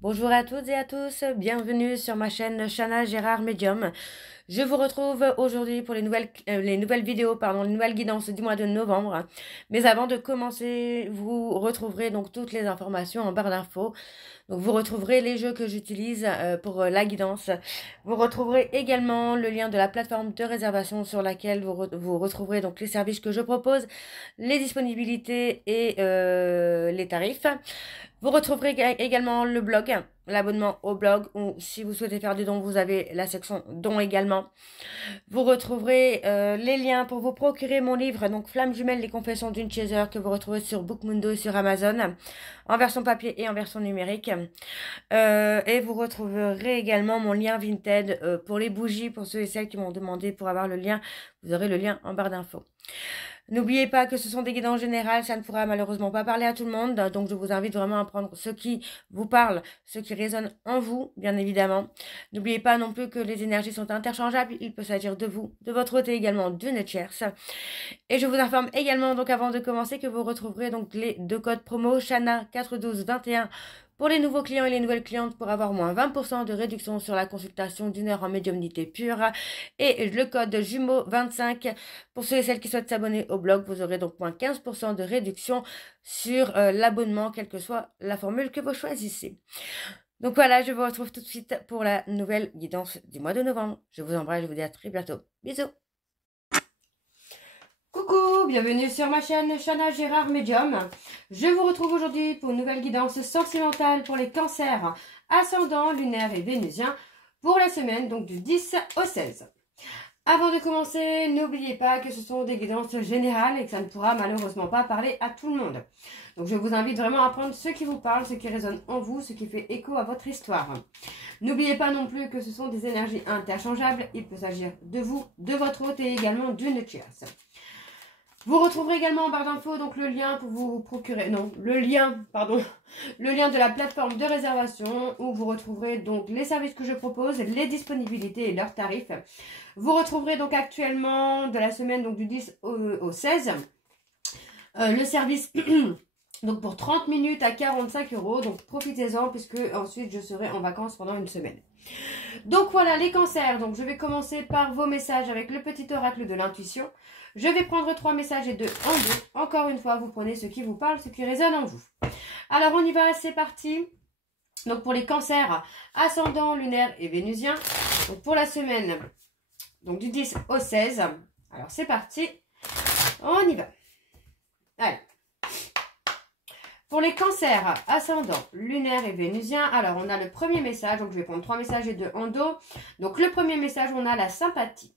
Bonjour à toutes et à tous, bienvenue sur ma chaîne Chana Gérard Medium. Je vous retrouve aujourd'hui pour les nouvelles vidéos, les nouvelles guidances du mois de novembre. Mais avant de commencer, vous retrouverez donc toutes les informations en barre d'infos. Donc vous retrouverez les jeux que j'utilise pour la guidance. Vous retrouverez également le lien de la plateforme de réservation sur laquelle vous retrouverez donc les services que je propose, les disponibilités et les tarifs. Vous retrouverez également le blog, l'abonnement au blog, ou si vous souhaitez faire des dons, vous avez la section dons également. Vous retrouverez les liens pour vous procurer mon livre, donc Flamme jumelle, les confessions d'une chaser, que vous retrouvez sur Bookmundo et sur Amazon, en version papier et en version numérique. Et vous retrouverez également mon lien Vinted pour les bougies, pour ceux et celles qui m'ont demandé pour avoir le lien. Vous aurez le lien en barre d'infos. N'oubliez pas que ce sont des guidances générales, ça ne pourra malheureusement pas parler à tout le monde, donc je vous invite vraiment à prendre ce qui vous parle, ce qui résonne en vous, bien évidemment. N'oubliez pas non plus que les énergies sont interchangeables, il peut s'agir de vous, de votre côté également, d'une tierce. Et je vous informe également, donc avant de commencer, que vous retrouverez donc les deux codes promo Chana 41221 pour les nouveaux clients et les nouvelles clientes pour avoir moins 20% de réduction sur la consultation d'une heure en médiumnité pure. Et le code jumeau 25 pour ceux et celles qui souhaitent s'abonner au blog. Vous aurez donc moins 15% de réduction sur l'abonnement, quelle que soit la formule que vous choisissez. Donc voilà, je vous retrouve tout de suite pour la nouvelle guidance du mois de novembre. Je vous embrasse, je vous dis à très bientôt. Bisous. Coucou, bienvenue sur ma chaîne Chana Gérard Medium. Je vous retrouve aujourd'hui pour une nouvelle guidance sentimentale pour les cancers ascendant, lunaire et vénusien pour la semaine donc du 10 au 16. Avant de commencer, n'oubliez pas que ce sont des guidances générales et que ça ne pourra malheureusement pas parler à tout le monde. Donc je vous invite vraiment à prendre ce qui vous parle, ce qui résonne en vous, ce qui fait écho à votre histoire. N'oubliez pas non plus que ce sont des énergies interchangeables. Il peut s'agir de vous, de votre hôte et également d'une tierce. Vous retrouverez également en barre d'infos donc le lien pour vous procurer, le lien de la plateforme de réservation où vous retrouverez donc les services que je propose, les disponibilités et leurs tarifs. Vous retrouverez donc actuellement de la semaine donc du 10 au 16 le service donc pour 30 minutes à 45 €, donc profitez-en puisque ensuite je serai en vacances pendant une semaine. Donc voilà les cancers, donc je vais commencer par vos messages avec le petit oracle de l'intuition. Je vais prendre 3 messages et 2 en 2. Encore une fois, vous prenez ce qui vous parle, ce qui résonne en vous. Alors on y va, c'est parti. Donc pour les cancers ascendant, lunaire et vénusien, donc pour la semaine donc du 10 au 16. Alors c'est parti, on y va. Allez. Pour les cancers ascendant, lunaire et vénusien, alors on a le premier message, donc je vais prendre 3 messages et 2 en dos. Donc le premier message, on a la sympathie.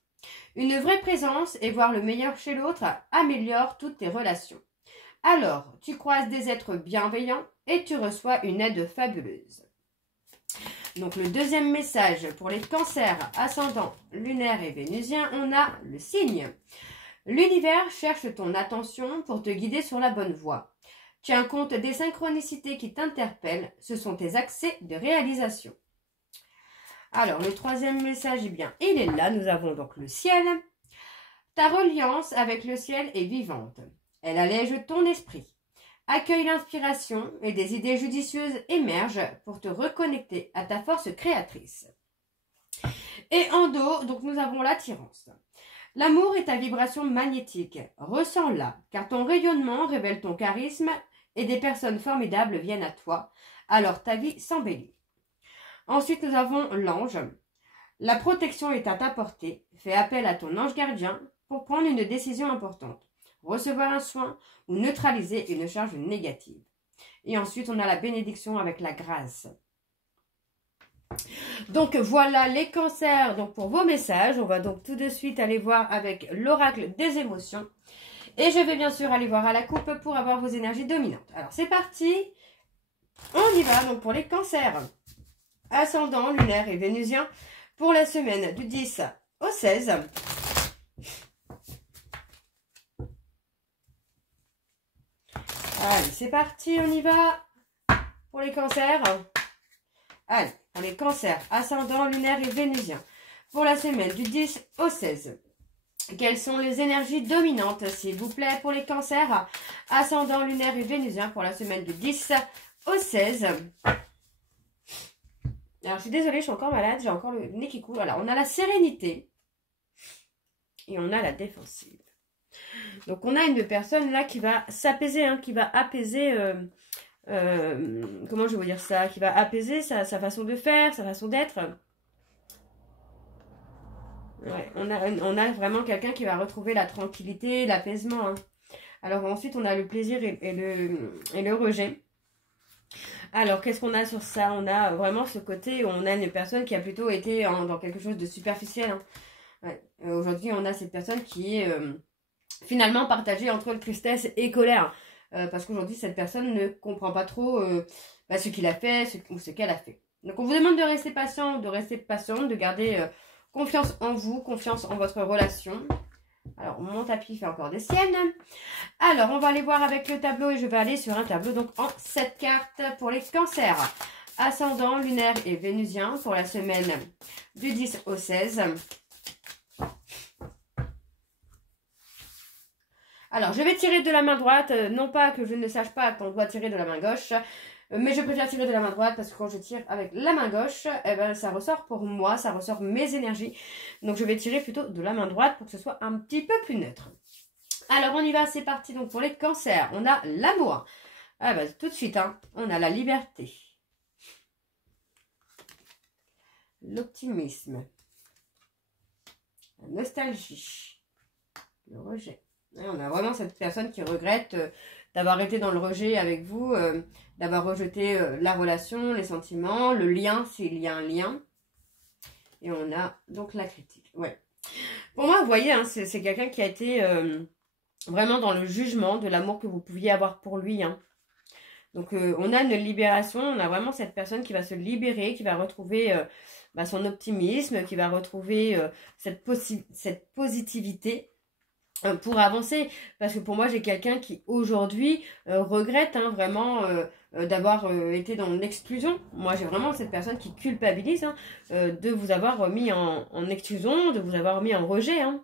Une vraie présence et voir le meilleur chez l'autre améliore toutes tes relations. Alors, tu croises des êtres bienveillants et tu reçois une aide fabuleuse. Donc le deuxième message pour les cancers ascendant, lunaire et vénusien, on a le signe. L'univers cherche ton attention pour te guider sur la bonne voie. Tiens compte des synchronicités qui t'interpellent, ce sont tes accès de réalisation. Alors, le troisième message, eh bien, il est là. Nous avons donc le ciel. Ta reliance avec le ciel est vivante. Elle allège ton esprit. Accueille l'inspiration et des idées judicieuses émergent pour te reconnecter à ta force créatrice. Et en dos, donc, nous avons l'attirance. L'amour est ta vibration magnétique. Ressens-la, car ton rayonnement révèle ton charisme et des personnes formidables viennent à toi. Alors, ta vie s'embellit. Ensuite, nous avons l'ange. La protection est à ta portée. Fais appel à ton ange gardien pour prendre une décision importante, recevoir un soin ou neutraliser une charge négative. Et ensuite, on a la bénédiction avec la grâce. Donc, voilà les cancers donc pour vos messages. On va donc tout de suite aller voir avec l'oracle des émotions. Et je vais bien sûr aller voir à la coupe pour avoir vos énergies dominantes. Alors, c'est parti. On y va donc pour les cancers ascendant, lunaire et vénusien pour la semaine du 10 au 16. Allez, c'est parti, on y va pour les cancers. Allez, pour les cancers ascendant, lunaire et vénusien pour la semaine du 10 au 16. Quelles sont les énergies dominantes, s'il vous plaît, pour les cancers ascendant, lunaire et vénusien pour la semaine du 10 au 16. Alors, je suis désolée, je suis encore malade, j'ai encore le nez qui coule. Alors, on a la sérénité et on a la défensive. Donc, on a une personne là qui va s'apaiser, hein, qui va apaiser, comment je vais vous dire ça, qui va apaiser sa façon de faire, sa façon d'être. Ouais, on a vraiment quelqu'un qui va retrouver la tranquillité, l'apaisement. Hein. Alors, ensuite, on a le plaisir et le rejet. Alors, qu'est-ce qu'on a sur ça? On a vraiment ce côté où on a une personne qui a plutôt été dans quelque chose de superficiel. Hein. Ouais. Aujourd'hui, on a cette personne qui est finalement partagée entre tristesse et colère. Parce qu'aujourd'hui, cette personne ne comprend pas trop ce qu'il a fait ou ce qu'elle a fait. Donc, on vous demande de rester patient, de garder confiance en vous, confiance en votre relation. Alors, mon tapis fait encore des siennes. Alors, on va aller voir avec le tableau et je vais aller sur un tableau donc en 7 cartes pour les cancers. Ascendant, lunaire et vénusien pour la semaine du 10 au 16. Alors, je vais tirer de la main droite. Non pas que je ne sache pas qu'on doit tirer de la main gauche. Mais je préfère tirer de la main droite parce que quand je tire avec la main gauche, eh ben, ça ressort pour moi, ça ressort mes énergies. Donc je vais tirer plutôt de la main droite pour que ce soit un petit peu plus neutre. Alors on y va, c'est parti. Donc pour les cancers, on a l'amour. Ah bah, tout de suite, hein, on a la liberté. L'optimisme. La nostalgie. Le rejet. Et on a vraiment cette personne qui regrette d'avoir été dans le rejet avec vous, d'avoir rejeté la relation, les sentiments, le lien, s'il y a un lien. Et on a donc la critique. Ouais. Pour moi, vous voyez, hein, c'est quelqu'un qui a été vraiment dans le jugement de l'amour que vous pouviez avoir pour lui. Hein. Donc, on a une libération, on a vraiment cette personne qui va se libérer, qui va retrouver son optimisme, qui va retrouver cette positivité. Pour avancer, parce que pour moi j'ai quelqu'un qui aujourd'hui regrette hein, vraiment d'avoir été dans l'exclusion. Moi j'ai vraiment cette personne qui culpabilise hein, de vous avoir mis en exclusion, de vous avoir mis en rejet. Hein.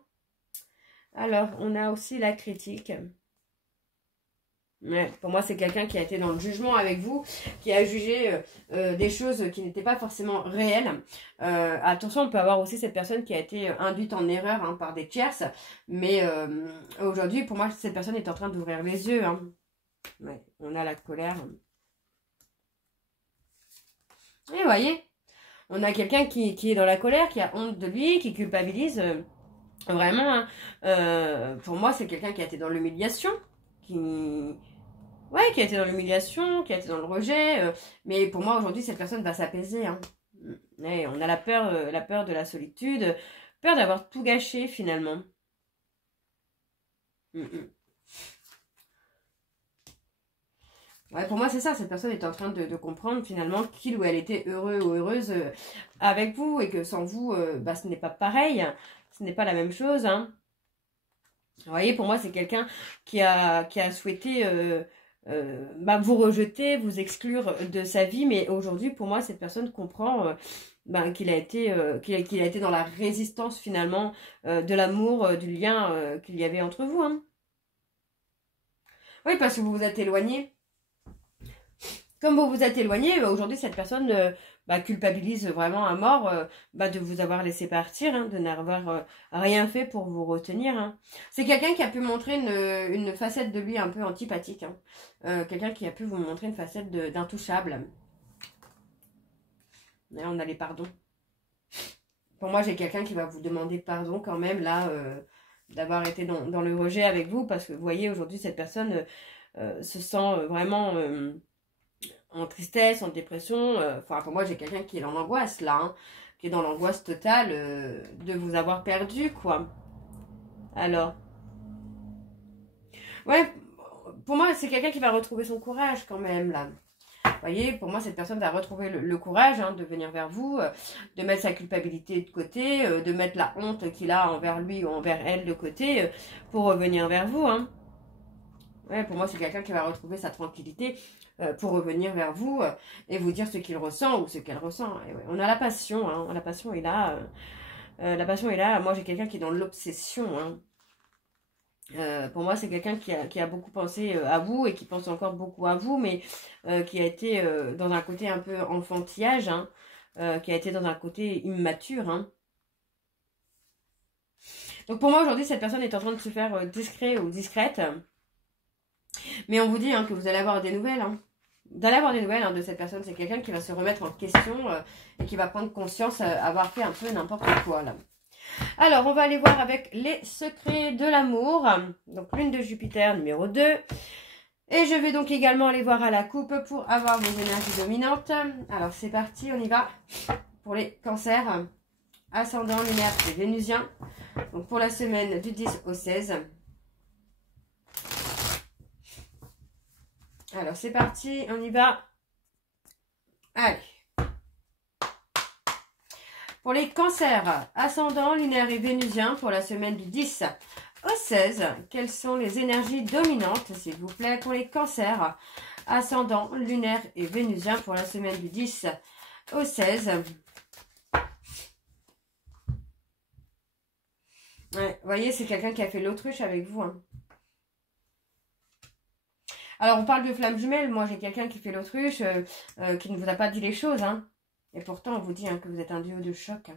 Alors on a aussi la critique. Ouais, pour moi, c'est quelqu'un qui a été dans le jugement avec vous, qui a jugé des choses qui n'étaient pas forcément réelles. Attention, on peut avoir aussi cette personne qui a été induite en erreur hein, par des tierces. Mais aujourd'hui, pour moi, cette personne est en train d'ouvrir les yeux. Hein. Ouais, on a la colère. Et vous voyez, on a quelqu'un qui est dans la colère, qui a honte de lui, qui culpabilise. Vraiment, hein. Pour moi, c'est quelqu'un qui a été dans l'humiliation. Qui a été dans l'humiliation, qui a été dans le rejet. Mais pour moi, aujourd'hui, cette personne va s'apaiser. Hein. Et on a la peur de la solitude, peur d'avoir tout gâché, finalement. Ouais, pour moi, c'est ça. Cette personne est en train de comprendre, finalement, qu'il ou elle était heureux ou heureuse avec vous. Et que sans vous, ce n'est pas pareil. Ce n'est pas la même chose, hein. Vous voyez, pour moi, c'est quelqu'un qui a souhaité vous rejeter, vous exclure de sa vie. Mais aujourd'hui, pour moi, cette personne comprend qu'il a été dans la résistance, finalement, de l'amour, du lien qu'il y avait entre vous. Hein. Oui, parce que vous vous êtes éloigné. Comme vous vous êtes éloigné, aujourd'hui, cette personne culpabilise vraiment à mort de vous avoir laissé partir, hein, de n'avoir rien fait pour vous retenir. Hein. C'est quelqu'un qui a pu montrer une facette de lui un peu antipathique. Hein. Quelqu'un qui a pu vous montrer une facette d'intouchable. Là, on a les pardons. Pour moi, j'ai quelqu'un qui va vous demander pardon quand même, là, d'avoir été dans le rejet avec vous. Parce que, vous voyez, aujourd'hui, cette personne se sent vraiment... en tristesse, en dépression. Pour moi, j'ai quelqu'un qui est dans l'angoisse, là. Hein, qui est dans l'angoisse totale de vous avoir perdu, quoi. Alors. Ouais, pour moi, c'est quelqu'un qui va retrouver son courage, quand même, là. Vous voyez, pour moi, cette personne va retrouver le courage hein, de venir vers vous, de mettre sa culpabilité de côté, de mettre la honte qu'il a envers lui ou envers elle de côté, pour revenir vers vous, hein. Ouais, pour moi, c'est quelqu'un qui va retrouver sa tranquillité pour revenir vers vous et vous dire ce qu'il ressent ou ce qu'elle ressent. Et ouais, on a la passion, hein, la passion est là. La passion est là. Moi, j'ai quelqu'un qui est dans l'obsession. Hein. Pour moi, c'est quelqu'un qui a beaucoup pensé à vous et qui pense encore beaucoup à vous, mais qui a été dans un côté un peu enfantillage. Hein. qui a été dans un côté immature. Hein. Donc pour moi aujourd'hui, cette personne est en train de se faire discret ou discrète. Mais on vous dit hein, que vous allez avoir des nouvelles. Hein. Vous allez avoir des nouvelles hein, de cette personne. C'est quelqu'un qui va se remettre en question et qui va prendre conscience avoir fait un peu n'importe quoi là. Alors, on va aller voir avec les secrets de l'amour. Donc, lune de Jupiter, numéro 2. Et je vais donc également aller voir à la coupe pour avoir vos énergies dominantes. Alors, c'est parti, on y va. Pour les cancers, ascendant, lunaire et vénusien. Donc, pour la semaine du 10 au 16. Alors, c'est parti, on y va. Allez. Pour les cancers, ascendant, lunaire et vénusien, pour la semaine du 10 au 16, quelles sont les énergies dominantes, s'il vous plaît, pour les cancers, ascendant, lunaire et vénusien, pour la semaine du 10 au 16. Ouais, vous voyez, c'est quelqu'un qui a fait l'autruche avec vous. Hein. Alors, on parle de flamme jumelle. Moi, j'ai quelqu'un qui fait l'autruche, qui ne vous a pas dit les choses, hein. Et pourtant, on vous dit hein, que vous êtes un duo de choc.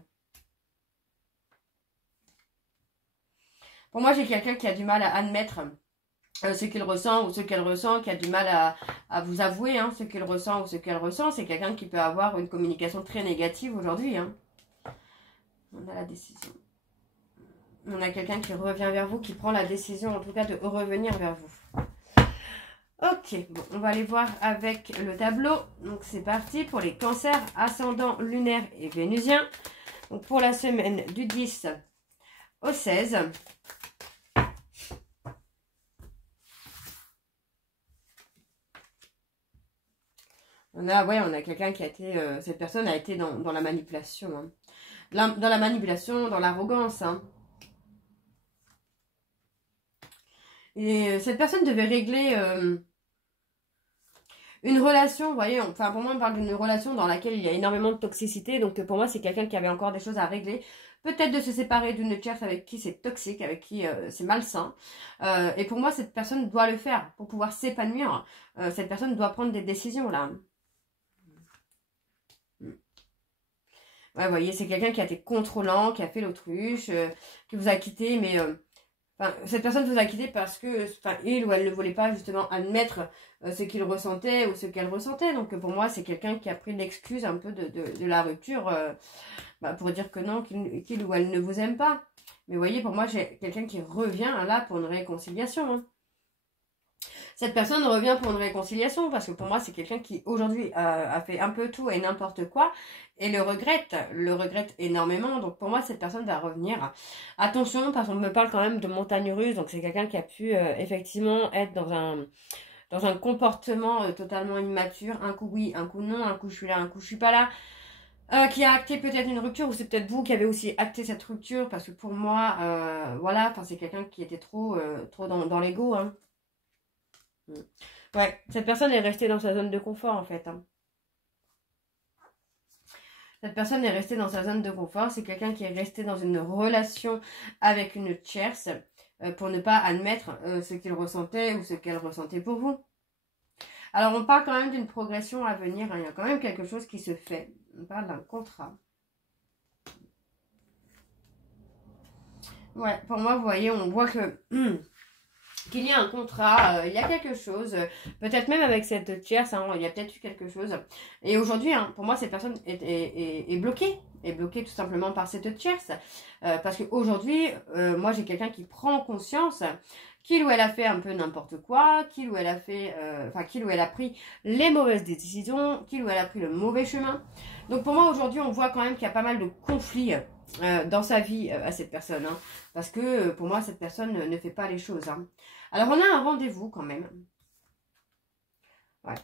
Pour moi, j'ai quelqu'un qui a du mal à admettre ce qu'il ressent ou ce qu'elle ressent, qui a du mal à vous avouer hein, ce qu'il ressent ou ce qu'elle ressent. C'est quelqu'un qui peut avoir une communication très négative aujourd'hui. Hein. On a la décision. On a quelqu'un qui revient vers vous, qui prend la décision, en tout cas, de revenir vers vous. Ok, bon, on va aller voir avec le tableau. Donc, c'est parti pour les cancers, ascendant, lunaire et vénusien. Donc, pour la semaine du 10 au 16. On a quelqu'un qui a été... cette personne a été dans la manipulation. Hein. Dans la manipulation, dans l'arrogance. Hein. Et cette personne devait régler... une relation, vous voyez, enfin pour moi on parle d'une relation dans laquelle il y a énormément de toxicité, donc pour moi c'est quelqu'un qui avait encore des choses à régler, peut-être de se séparer d'une tierce avec qui c'est toxique, avec qui c'est malsain, et pour moi cette personne doit le faire pour pouvoir s'épanouir, cette personne doit prendre des décisions là. Ouais, vous voyez, c'est quelqu'un qui a été contrôlant, qui a fait l'autruche, qui vous a quitté, mais... Enfin, cette personne vous a quitté parce que il ou elle ne voulait pas justement admettre ce qu'il ressentait ou ce qu'elle ressentait. Donc pour moi, c'est quelqu'un qui a pris l'excuse un peu de la rupture pour dire que non, qu'il ou elle ne vous aime pas. Mais vous voyez, pour moi, j'ai quelqu'un qui revient là pour une réconciliation. Hein. Cette personne revient pour une réconciliation parce que pour moi, c'est quelqu'un qui aujourd'hui a fait un peu tout et n'importe quoi et le regrette énormément. Donc pour moi, cette personne va revenir. Attention, parce qu'on me parle quand même de montagne russe, donc c'est quelqu'un qui a pu effectivement être dans un comportement totalement immature. Un coup oui, un coup non, un coup je suis là, un coup je suis pas là. Qui a acté peut-être une rupture, ou c'est peut-être vous qui avez aussi acté cette rupture, parce que pour moi, voilà, c'est quelqu'un qui était trop dans l'ego, hein. Ouais, cette personne est restée dans sa zone de confort en fait. Hein. Cette personne est restée dans sa zone de confort. C'est quelqu'un qui est resté dans une relation avec une tierce pour ne pas admettre ce qu'il ressentait ou ce qu'elle ressentait pour vous. Alors on parle quand même d'une progression à venir. Hein. Il y a quand même quelque chose qui se fait. On parle d'un contrat. Ouais, pour moi, vous voyez, on voit que... qu'il y a un contrat, il y a quelque chose, peut-être même avec cette tierce, hein, il y a peut-être eu quelque chose. Et aujourd'hui, hein, pour moi, cette personne est bloquée tout simplement par cette tierce. Parce qu'aujourd'hui, moi, j'ai quelqu'un qui prend conscience qu'il ou elle a fait un peu n'importe quoi, qu'il ou elle a fait, qu'il ou elle a pris les mauvaises décisions, qu'il ou elle a pris le mauvais chemin. Donc pour moi, aujourd'hui, on voit quand même qu'il y a pas mal de conflits dans sa vie à cette personne. Hein, parce que pour moi, cette personne ne fait pas les choses. Hein. Alors, on a un rendez-vous quand même. Ouais.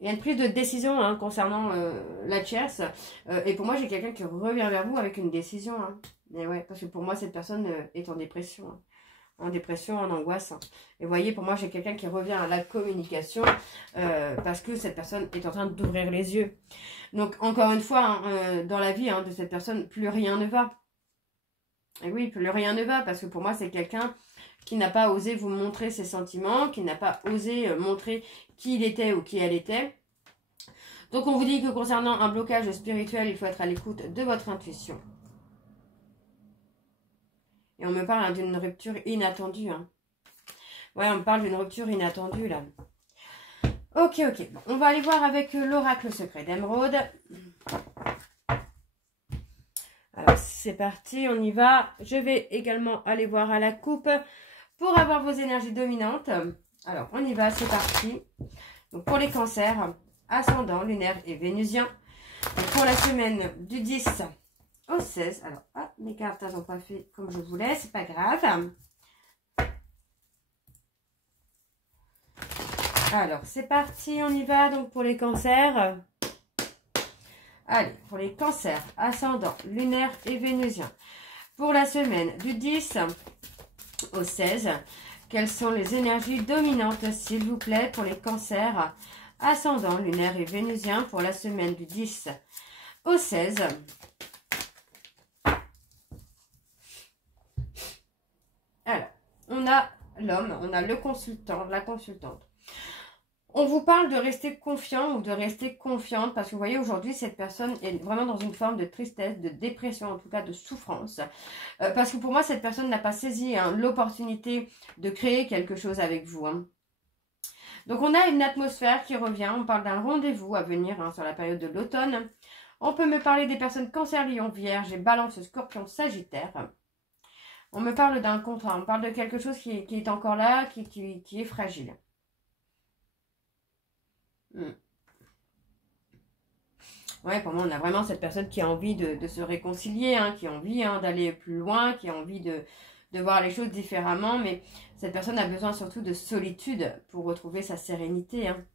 Il y a une prise de décision hein, concernant la tierce. Et pour moi, j'ai quelqu'un qui revient vers vous avec une décision. Hein. Et ouais, parce que pour moi, cette personne est en dépression. Hein. En dépression, en angoisse. Hein. Et vous voyez, pour moi, j'ai quelqu'un qui revient à la communication parce que cette personne est en train d'ouvrir les yeux. Donc, encore une fois, hein, dans la vie hein, de cette personne, plus rien ne va. Et oui, plus rien ne va parce que pour moi, c'est quelqu'un qui n'a pas osé vous montrer ses sentiments, qui n'a pas osé montrer qui il était ou qui elle était. Donc on vous dit que concernant un blocage spirituel, il faut être à l'écoute de votre intuition. Et on me parle d'une rupture inattendue. Hein. Ouais, on me parle d'une rupture inattendue là. Ok, ok. Bon, on va aller voir avec l'oracle secret d'Émeraude. Alors c'est parti, on y va. Je vais également aller voir à la coupe pour avoir vos énergies dominantes. Alors on y va, c'est parti. Donc pour les cancers, ascendant, lunaire et vénusien. Donc pour la semaine du 10 au 16. Alors, ah, mes cartes n'ont pas fait comme je voulais, c'est pas grave. Alors c'est parti, on y va. Donc pour les cancers. Allez, pour les cancers, ascendant, lunaire et vénusien. Pour la semaine du 10 au 16, quelles sont les énergies dominantes, s'il vous plaît, pour les cancers, ascendant, lunaire et vénusien, pour la semaine du 10 au 16. Alors, on a l'homme, on a le consultant, la consultante. On vous parle de rester confiant ou de rester confiante parce que vous voyez aujourd'hui cette personne est vraiment dans une forme de tristesse, de dépression, en tout cas de souffrance. Parce que pour moi cette personne n'a pas saisi l'opportunité de créer quelque chose avec vous. Hein. Donc on a une atmosphère qui revient, on parle d'un rendez-vous à venir hein, sur la période de l'automne. On peut me parler des personnes cancer, lion, vierge et balance, scorpion, sagittaire. On me parle d'un contrat, on parle de quelque chose qui est encore là, qui est fragile. Ouais, pour moi, on a vraiment cette personne qui a envie de se réconcilier, hein, qui a envie hein, d'aller plus loin, qui a envie de voir les choses différemment. Mais cette personne a besoin surtout de solitude pour retrouver sa sérénité. Hein.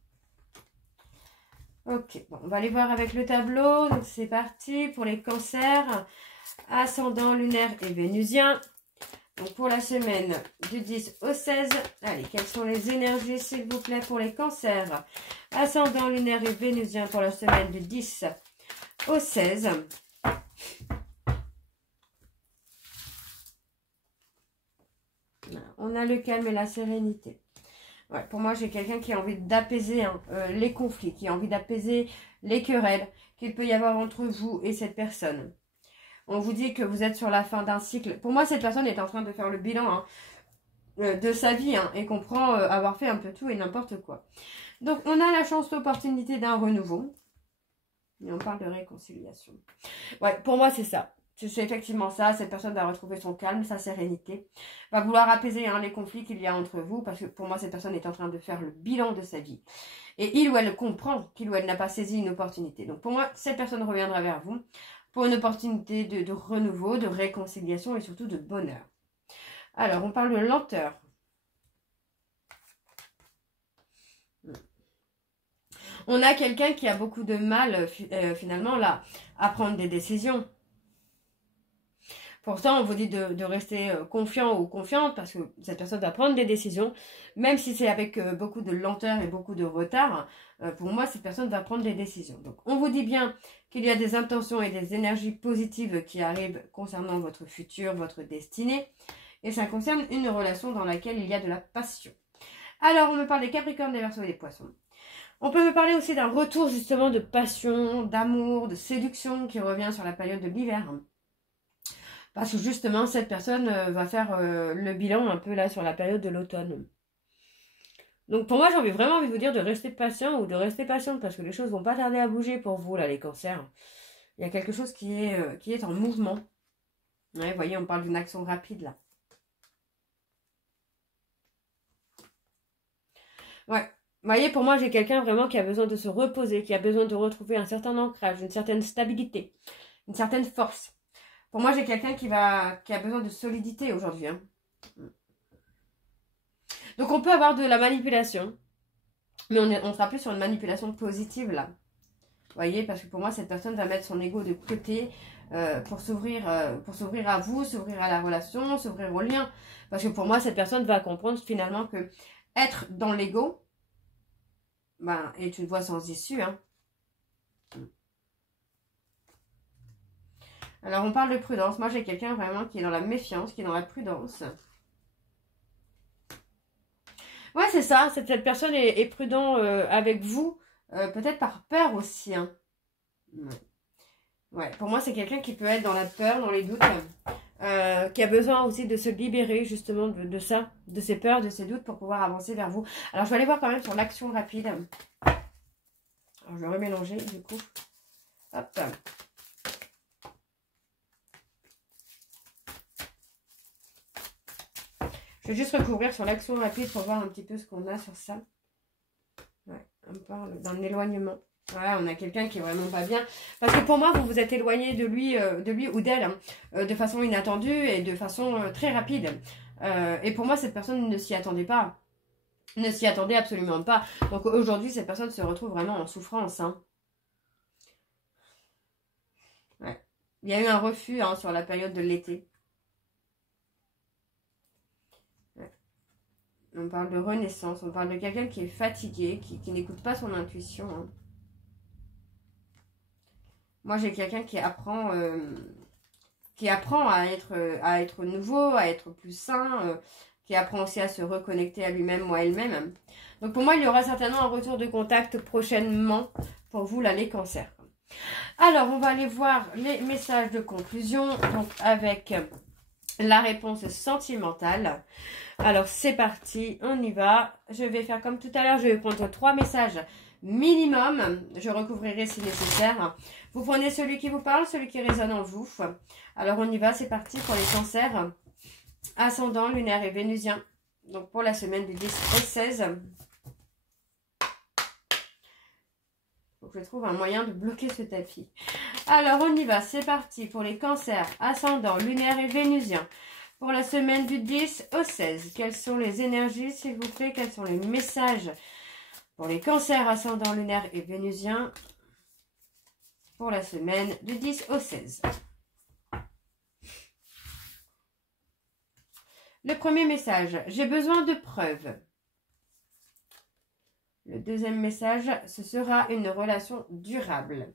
Ok, bon, on va aller voir avec le tableau. Donc, c'est parti pour les cancers, ascendant, lunaire et vénusien. Donc, pour la semaine du 10 au 16, allez, quelles sont les énergies, s'il vous plaît, pour les cancers, ascendant, lunaire et vénusien pour la semaine du 10 au 16. On a le calme et la sérénité. Ouais, pour moi, j'ai quelqu'un qui a envie d'apaiser hein, les conflits, qui a envie d'apaiser les querelles qu'il peut y avoir entre vous et cette personne. On vous dit que vous êtes sur la fin d'un cycle. Pour moi, cette personne est en train de faire le bilan hein, de sa vie hein, et comprend avoir fait un peu tout et n'importe quoi. Donc, on a la chance, l'opportunité d'un renouveau. Et on parle de réconciliation. Ouais, pour moi, c'est ça. C'est effectivement ça. Cette personne va retrouver son calme, sa sérénité. Va vouloir apaiser hein, les conflits qu'il y a entre vous. Parce que pour moi, cette personne est en train de faire le bilan de sa vie. Et il ou elle comprend qu'il ou elle n'a pas saisi une opportunité. Donc, pour moi, cette personne reviendra vers vous pour une opportunité de renouveau, de réconciliation et surtout de bonheur. Alors, on parle de lenteur. On a quelqu'un qui a beaucoup de mal, finalement, là, à prendre des décisions. Pourtant, on vous dit de rester confiant ou confiante parce que cette personne va prendre des décisions, même si c'est avec beaucoup de lenteur et beaucoup de retard. Pour moi, cette personne va prendre des décisions. Donc, on vous dit bien qu'il y a des intentions et des énergies positives qui arrivent concernant votre futur, votre destinée. Et ça concerne une relation dans laquelle il y a de la passion. Alors, on me parle des Capricornes, des Verseaux et des Poissons. On peut me parler aussi d'un retour justement de passion, d'amour, de séduction qui revient sur la période de l'hiver. Parce que justement, cette personne va faire le bilan un peu là sur la période de l'automne. Donc pour moi, j'ai vraiment envie de vous dire de rester patient ou de rester patiente parce que les choses vont pas tarder à bouger pour vous, là, les cancers. Il y a quelque chose qui est en mouvement. Ouais, vous voyez, on parle d'une action rapide là. Ouais, vous voyez, pour moi, j'ai quelqu'un vraiment qui a besoin de se reposer, qui a besoin de retrouver un certain ancrage, une certaine stabilité, une certaine force. Pour moi, j'ai quelqu'un qui a besoin de solidité aujourd'hui. Hein. Donc, on peut avoir de la manipulation. Mais on sera plus sur une manipulation positive, là. Vous voyez, parce que pour moi, cette personne va mettre son ego de côté pour s'ouvrir à vous, s'ouvrir à la relation, s'ouvrir au lien. Parce que pour moi, cette personne va comprendre finalement que être dans l'ego ben, est une voie sans issue. Hein. Alors, on parle de prudence. Moi, j'ai quelqu'un vraiment qui est dans la méfiance, qui est dans la prudence. Ouais, c'est ça. Cette personne est prudent avec vous peut-être par peur aussi. Hein. Ouais, pour moi, c'est quelqu'un qui peut être dans la peur, dans les doutes, qui a besoin aussi de se libérer justement de ça, de ses peurs, de ses doutes pour pouvoir avancer vers vous. Alors, je vais aller voir quand même sur l'action rapide. Alors, je vais remélanger du coup. Hop. Je vais juste recouvrir sur l'action rapide pour voir un petit peu ce qu'on a sur ça. Ouais, on parle d'un éloignement. Voilà, on a quelqu'un qui est vraiment pas bien. Parce que pour moi, vous vous êtes éloigné de lui ou d'elle de façon inattendue et de façon très rapide. Et pour moi, cette personne ne s'y attendait pas. Ne s'y attendait absolument pas. Donc aujourd'hui, cette personne se retrouve vraiment en souffrance. Hein. Ouais. Il y a eu un refus sur la période de l'été. Ouais. On parle de renaissance. On parle de quelqu'un qui est fatigué, qui n'écoute pas son intuition. Hein. Moi, j'ai quelqu'un qui apprend à être nouveau, à être plus sain, qui apprend aussi à se reconnecter à lui-même ou à elle-même. Donc, pour moi, il y aura certainement un retour de contact prochainement pour vous, là, les cancers. Alors, on va aller voir les messages de conclusion, donc avec la réponse sentimentale. Alors, c'est parti, on y va. Je vais faire comme tout à l'heure, je vais prendre 3 messages minimum. Je recouvrirai si nécessaire. Vous prenez celui qui vous parle, celui qui résonne en vous. Alors, on y va, c'est parti pour les cancers. Ascendant, lunaire et vénusien. Donc, pour la semaine du 10 au 16. Faut que je trouve un moyen de bloquer ce tapis. Alors, on y va, c'est parti pour les cancers. Ascendant, lunaire et vénusien. Pour la semaine du 10 au 16. Quelles sont les énergies, s'il vous plaît? Quels sont les messages pour les cancers ascendant lunaire et vénusien pour la semaine du 10 au 16. Le premier message, j'ai besoin de preuves. Le deuxième message, ce sera une relation durable.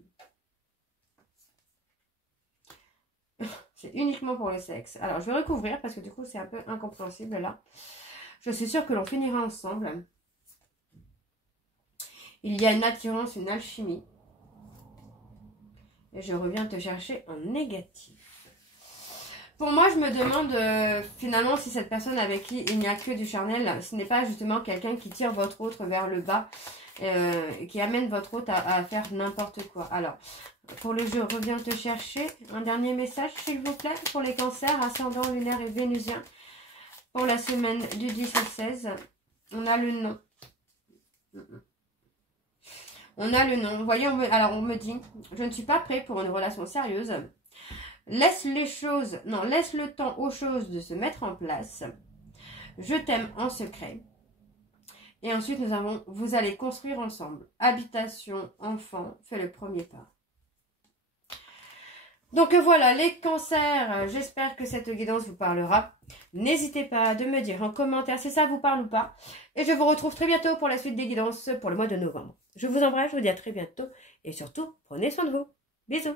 C'est uniquement pour le sexe. Alors, je vais recouvrir parce que du coup, c'est un peu incompréhensible là. Je suis sûre que l'on finira ensemble. Il y a une attirance, une alchimie. Et je reviens te chercher en négatif. Pour moi, je me demande finalement si cette personne avec qui il n'y a que du charnel, ce n'est pas justement quelqu'un qui tire votre autre vers le bas, qui amène votre autre à faire n'importe quoi. Alors, pour le jeu, reviens te chercher. Un dernier message, s'il vous plaît, pour les cancers, ascendant, lunaire et vénusien. Pour la semaine du 10 au 16, on a le nom. On a le nom. Vous voyez, alors on me dit, je ne suis pas prêt pour une relation sérieuse. Laisse le temps aux choses de se mettre en place. Je t'aime en secret. Et ensuite, vous allez construire ensemble. Habitation, enfant, fais le premier pas. Donc voilà, les cancers, j'espère que cette guidance vous parlera. N'hésitez pas de me dire en commentaire si ça vous parle ou pas. Et je vous retrouve très bientôt pour la suite des guidances pour le mois de novembre. Je vous embrasse, je vous dis à très bientôt. Et surtout, prenez soin de vous. Bisous.